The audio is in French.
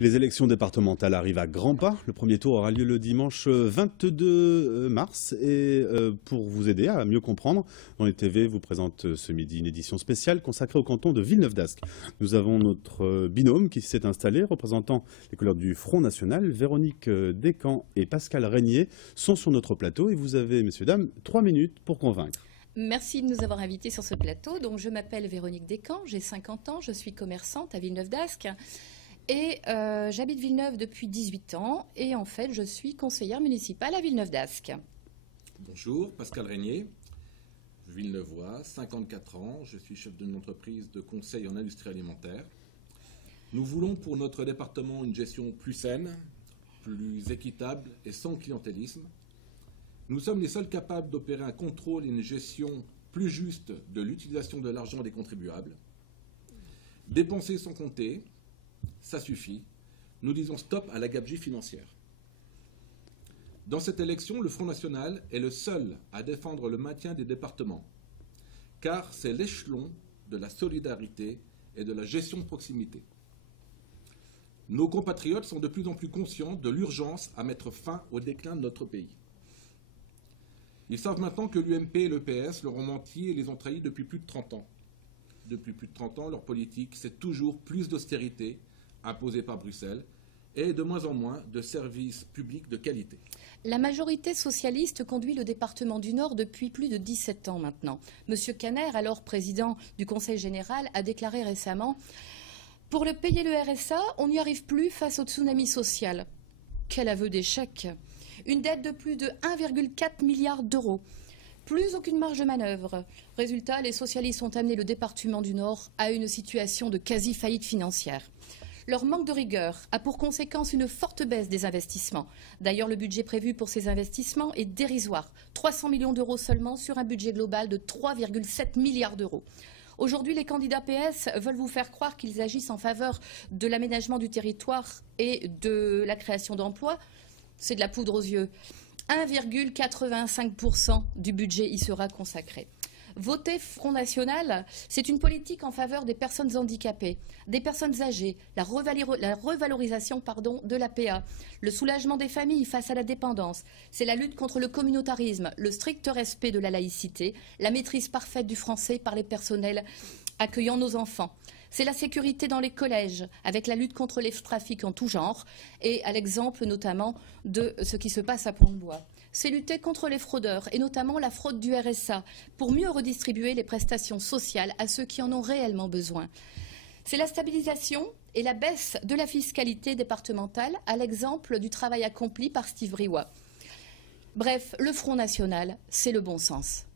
Les élections départementales arrivent à grands pas. Le premier tour aura lieu le dimanche 22 mars. Et pour vous aider à mieux comprendre, Dans les TV vous présente ce midi une édition spéciale consacrée au canton de Villeneuve-d'Ascq. Nous avons notre binôme qui s'est installé, représentant les couleurs du Front National. Véronique Descamps et Pascal Régnier sont sur notre plateau. Et vous avez, messieurs, dames, 3 minutes pour convaincre. Merci de nous avoir invités sur ce plateau. Donc, je m'appelle Véronique Descamps, j'ai 50 ans, je suis commerçante à Villeneuve-d'Ascq. Et j'habite Villeneuve depuis 18 ans et en fait je suis conseillère municipale à Villeneuve-d'Ascq. Bonjour, Pascal Régnier, Villeneuvois, 54 ans, je suis chef d'une entreprise de conseil en industrie alimentaire. Nous voulons pour notre département une gestion plus saine, plus équitable et sans clientélisme. Nous sommes les seuls capables d'opérer un contrôle et une gestion plus juste de l'utilisation de l'argent des contribuables. Dépenser sans compter, ça suffit. Nous disons stop à la gabegie financière. Dans cette élection, le Front National est le seul à défendre le maintien des départements, car c'est l'échelon de la solidarité et de la gestion de proximité. Nos compatriotes sont de plus en plus conscients de l'urgence à mettre fin au déclin de notre pays. Ils savent maintenant que l'UMP et le PS leur ont menti et les ont trahis depuis plus de 30 ans. Depuis plus de 30 ans, leur politique, c'est toujours plus d'austérité imposée par Bruxelles et de moins en moins de services publics de qualité. La majorité socialiste conduit le département du Nord depuis plus de 17 ans maintenant. Monsieur Caner, alors président du Conseil général, a déclaré récemment « Pour payer le RSA, on n'y arrive plus face au tsunami social. » Quel aveu d'échec! Une dette de plus de 1,4 milliard d'euros. Plus aucune marge de manœuvre. Résultat, les socialistes ont amené le département du Nord à une situation de quasi-faillite financière. Leur manque de rigueur a pour conséquence une forte baisse des investissements. D'ailleurs, le budget prévu pour ces investissements est dérisoire. 300 millions d'euros seulement sur un budget global de 3,7 milliards d'euros. Aujourd'hui, les candidats PS veulent vous faire croire qu'ils agissent en faveur de l'aménagement du territoire et de la création d'emplois. C'est de la poudre aux yeux. 1,85% du budget y sera consacré. Voter Front National, c'est une politique en faveur des personnes handicapées, des personnes âgées, la revalorisation de l'APA, le soulagement des familles face à la dépendance. C'est la lutte contre le communautarisme, le strict respect de la laïcité, la maîtrise parfaite du français par les personnels accueillant nos enfants. C'est la sécurité dans les collèges, avec la lutte contre les trafics en tout genre, et à l'exemple notamment de ce qui se passe à Pont-de-Bois. C'est lutter contre les fraudeurs, et notamment la fraude du RSA, pour mieux redistribuer les prestations sociales à ceux qui en ont réellement besoin. C'est la stabilisation et la baisse de la fiscalité départementale, à l'exemple du travail accompli par Steve Briouat. Bref, le Front National, c'est le bon sens.